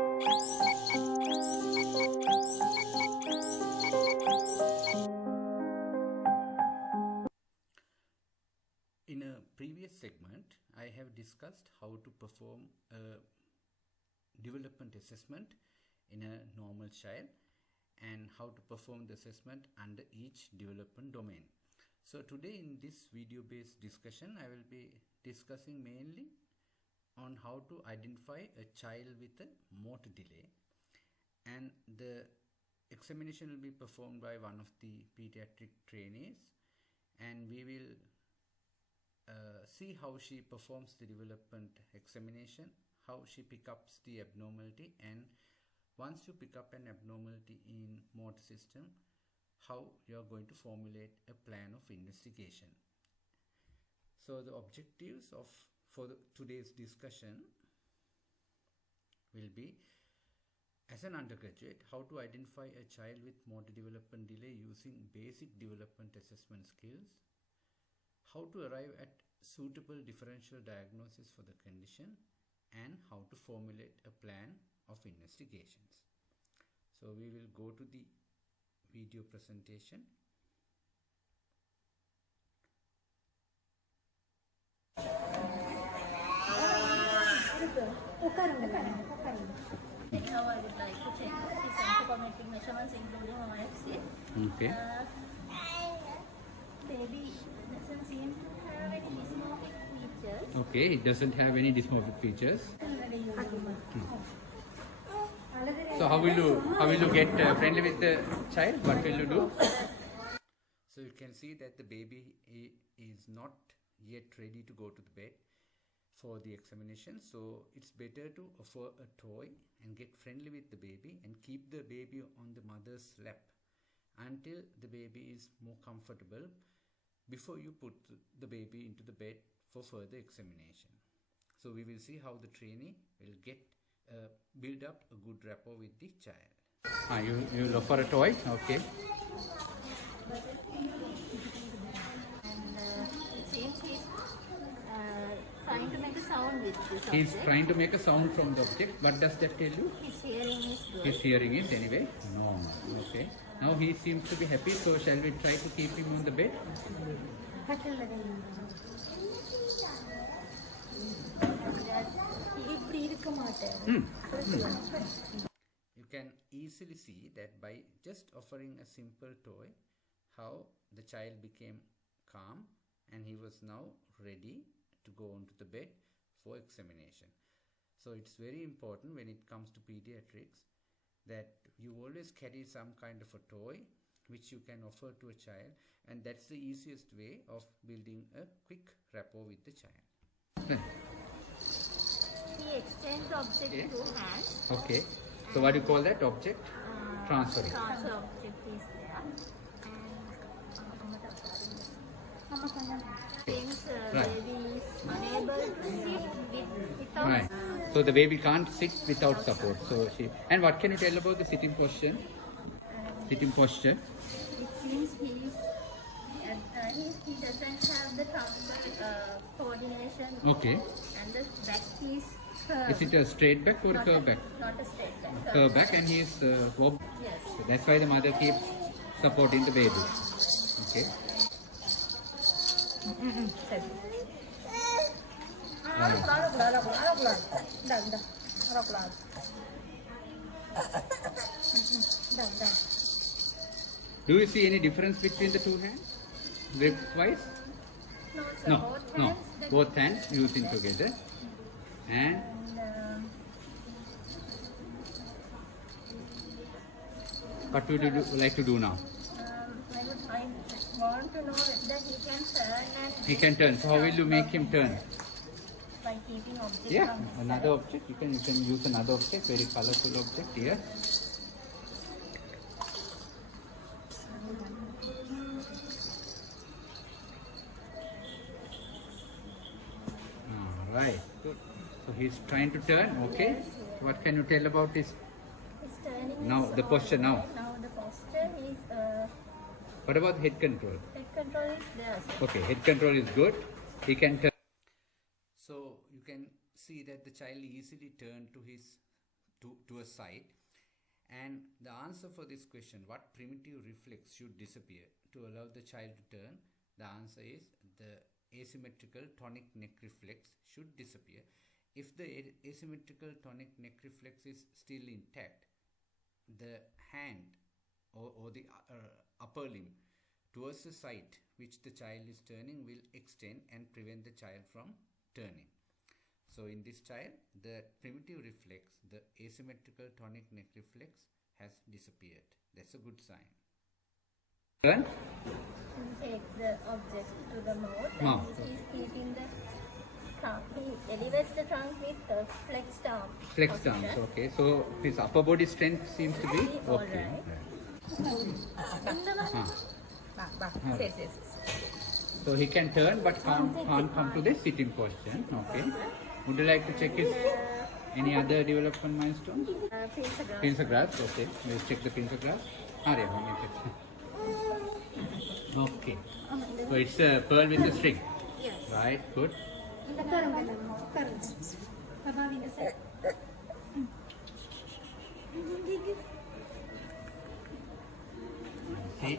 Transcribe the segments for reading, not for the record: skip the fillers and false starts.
In a previous segment, I have discussed how to perform a development assessment in a normal child and how to perform the assessment under each development domain. So today in this video-based discussion, I will be discussing mainly on how to identify a child with a motor delay, and the examination will be performed by one of the pediatric trainees, and we will see how she performs the development examination, how she picks up the abnormality, and once you pick up an abnormality in motor system, how you are going to formulate a plan of investigation. So the objectives for today's discussion will be, as an undergraduate, how to identify a child with motor development delay using basic development assessment skills, how to arrive at suitable differential diagnosis for the condition, and how to formulate a plan of investigations. So we will go to the video presentation. How I would like to check his anthropometric measurements, including OFC. Okay. Baby doesn't seem to have any dysmorphic features. Okay, it doesn't have any dysmorphic features. So how will you get friendly with the child? What will you do? So you can see that the baby is not yet ready to go to the bed for the examination. So it's better to offer a toy and get friendly with the baby and keep the baby on the mother's lap until the baby is more comfortable before you put the baby into the bed for further examination. So we will see how the trainee will build up a good rapport with the child. You will offer a toy? Okay. And it seems he's trying to make a sound with this object. He's trying to make a sound from the object. What does that tell you? His hearing is good. His hearing is anyway? No. Okay. Now he seems to be happy, so shall we try to keep him on the bed? You can easily see that by just offering a simple toy, how the child became calm and he was now ready to go onto the bed for examination. So it's very important when it comes to pediatrics that you always carry some kind of a toy which you can offer to a child, and that's the easiest way of building a quick rapport with the child. He extends the object Okay. to hands. Okay. So what do you call that object? Transferring. Transfer object is there. And since Right. baby is unable to sit without Right. So the baby can't sit without support. So and what can you tell about the sitting posture? Sitting posture. it seems he doesn't have the truncal coordination. Okay. And the back is curved. Is it a straight back or a Not curve back? Not a straight back. Curve back, and he is wobbly. Yes. So that's why the mother keeps supporting the baby. Okay. Do you see any difference between the two hands, grip wise? No, No, both no. hands, the Both hands using together. And what would you like to do now? I want to know that he can turn and He can turn. So how will you make him turn? by keeping object Yeah, on his another object. You can use another object, very colorful object here. Right. Good. So he's trying to turn. Okay. What can you tell about this? He's turning Now his the posture now. Now the posture is What about head control? head control is there. Okay, head control is good. He can turn. So you can see that the child easily turned to his to a site. And the answer for this question, what primitive reflex should disappear to allow the child to turn? The answer is the asymmetrical tonic neck reflex should disappear. If the asymmetrical tonic neck reflex is still intact, the hand or the upper limb towards the site which the child is turning will extend and prevent the child from turning. So in this child, the primitive reflex, the asymmetrical tonic neck reflex, has disappeared. That's a good sign. Turn. Take the object to the mouth Mouth. and he's keeping the trunk. He elevates the trunk with flexed arm. Flexed arms, position. okay. So his upper body strength seems to be All okay. Yes. So he can turn but can't come to the sitting position. Okay. Would you like to check his any other development milestone? Pincer grasp, okay. We'll check the pincer grasp. Okay. So it's a pearl with a string. Yes. Right, good. See,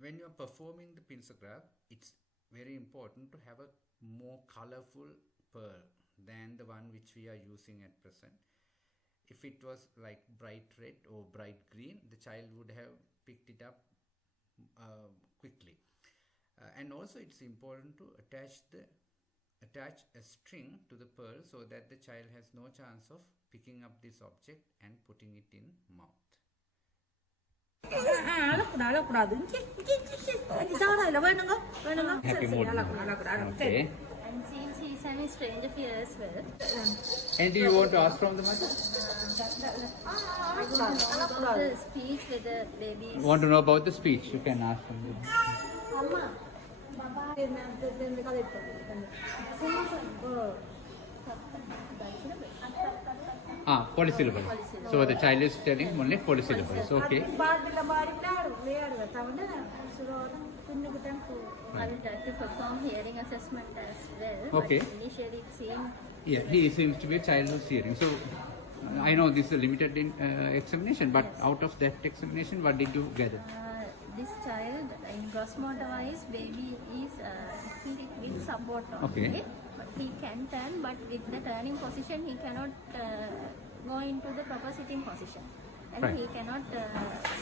when you are performing the pincer graph, it's very important to have a more colorful pearl than the one which we are using at present. If it was like bright red or bright green, the child would have picked it up quickly. And also it's important to attach a string to the pearl so that the child has no chance of picking up this object and putting it in mouth. Happy mood. Okay. And since he's having strange fear as well. Anything you want to ask from the mother? The speech with the babies. Want to know about the speech? You can ask from the polysyllables. So the child is telling only polysyllables. Okay. I will try to perform hearing assessment as well. Okay. But initially it seemed. Yeah, he seems to be a child who's hearing. So I know this is a limited examination, but out of that examination, what did you gather? This child, in gross motor wise, baby is with support Okay. only. But he can turn, but with the turning position, he cannot go into the proper sitting position. And Right. he cannot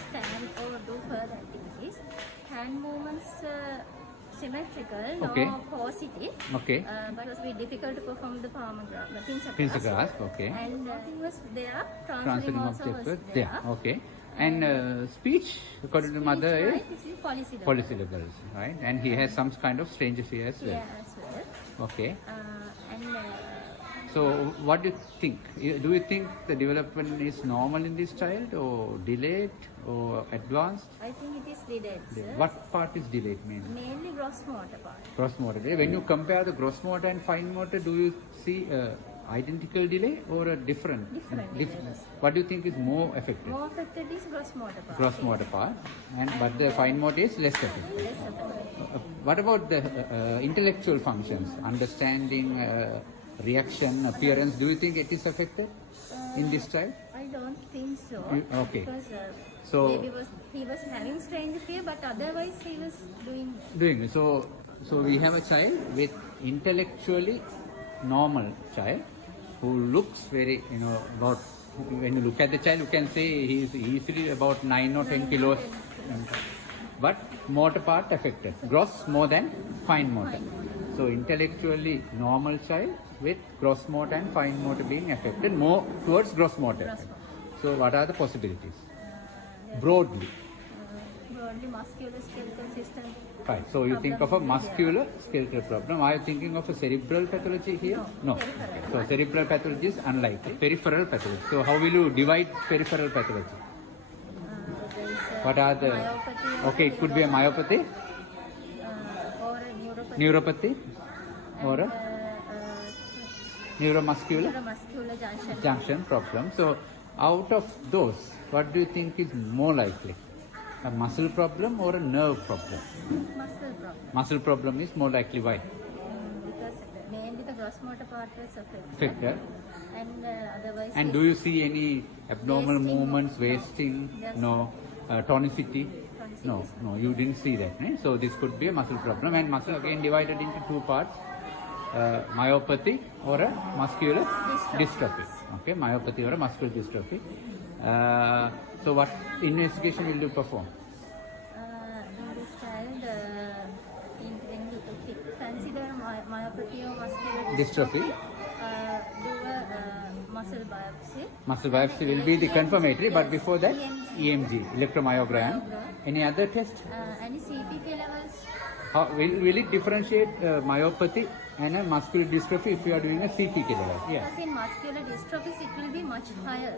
stand or do further activities. Hand movements symmetrical, Okay. no positive. Okay. But it was very difficult to perform the palm grasp, the pincer Pincer grasp. grasp, okay. And he was there, Transferring transferring also object was was there. there. Okay. And speech, according to mother, is Right, this is polysyllable. polysyllables, right? And he has some kind of strange fear as well. Yeah, as well. Okay. And So what do you think? Do you think the development is normal in this child or delayed or advanced? I think it is delayed, sir. What part is delayed mainly? Mainly gross motor part. Gross motor. When you compare the gross motor and fine motor, do you see identical delay or a different? Different. What do you think is more affected? More affected is gross motor part. Gross motor part, but the fine motor is less affected. Less affected. What about the intellectual functions, understanding, reaction, appearance? Do you think it is affected in this child? I don't think so. Okay. Because So- baby he was having strange fear, but otherwise he was doing. Doing it. So we have a child with intellectually normal child who looks very, about, when you look at the child, you can say he is easily about 9 or 10 kilos. But motor part affected. Gross more than fine motor. So intellectually normal child with gross motor and fine motor being affected, more towards gross motor. So what are the possibilities? Broadly. Broadly musculoskeletal system. Right. So you think of a muscular skeletal problem. Are you thinking of a cerebral pathology here? No. Peripheral. So cerebral pathology is unlikely. Peripheral pathology. So how will you divide peripheral pathology? There is What are the? myopathy. Okay, it could be a myopathy, Or a neuropathy. neuropathy, or a neuromuscular Neuromuscular junction. junction problem. So out of those, what do you think is more likely? A muscle problem or a nerve problem? Muscle problem. Muscle problem is more likely. Why? Because mainly the gross motor part was affected. Affected. And otherwise. And do you see any abnormal Wasting, movements, no. wasting? Yes. No. Tonicity? Tonicity No, is no, you didn't see that. Eh? So this could be a muscle problem, and muscle again divided into two parts: myopathy or a muscular dystrophy. Okay, myopathy or a muscular dystrophy. So what investigation will you perform? In this child, if it consider myopathy or muscular Dystrophy. do a muscle biopsy. Muscle biopsy will be the confirmatory, but before that, EMG. electromyogram. Any other test? Any CPK levels? Will it differentiate myopathy and a muscular dystrophy if you are doing a CPK level? Yes. Because in muscular dystrophies, it will be much higher.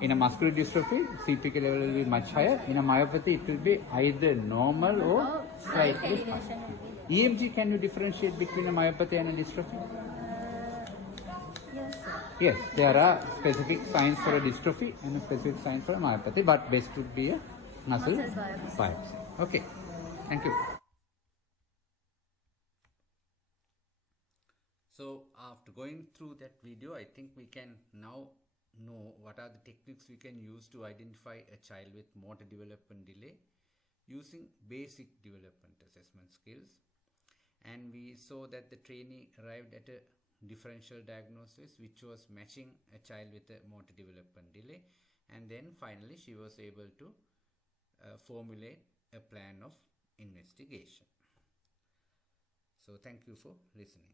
In a muscular dystrophy, CPK level will be much higher. In a myopathy, it will be either normal or Slight slightly elevation high. will be there. EMG, can you differentiate between a myopathy and a dystrophy? Yes, sir. Yes, there are specific signs for a dystrophy and a specific sign for a myopathy, but best would be a muscle biopsy. biopsy. Okay, thank you. So after going through that video, I think we can now know what are the techniques we can use to identify a child with motor development delay using basic development assessment skills. And we saw that the trainee arrived at a differential diagnosis which was matching a child with a motor development delay, and then finally she was able to formulate a plan of investigation. So thank you for listening.